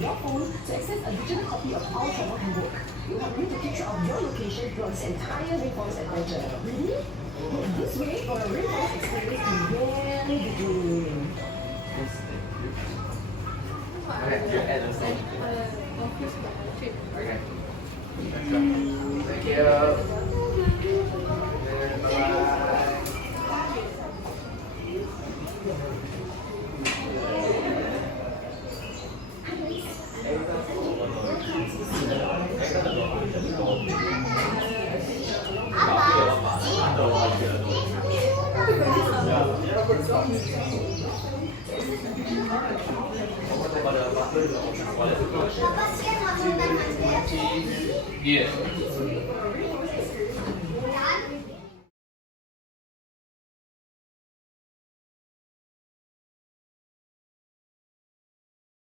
your phone to access a digital copy of all travel handbook. You have need to keep track of your location throughout this entire rainforest adventure. Ready? This way for a rainforest experience to really begin. Okay, you add the same. Okay. Thank you. Iya.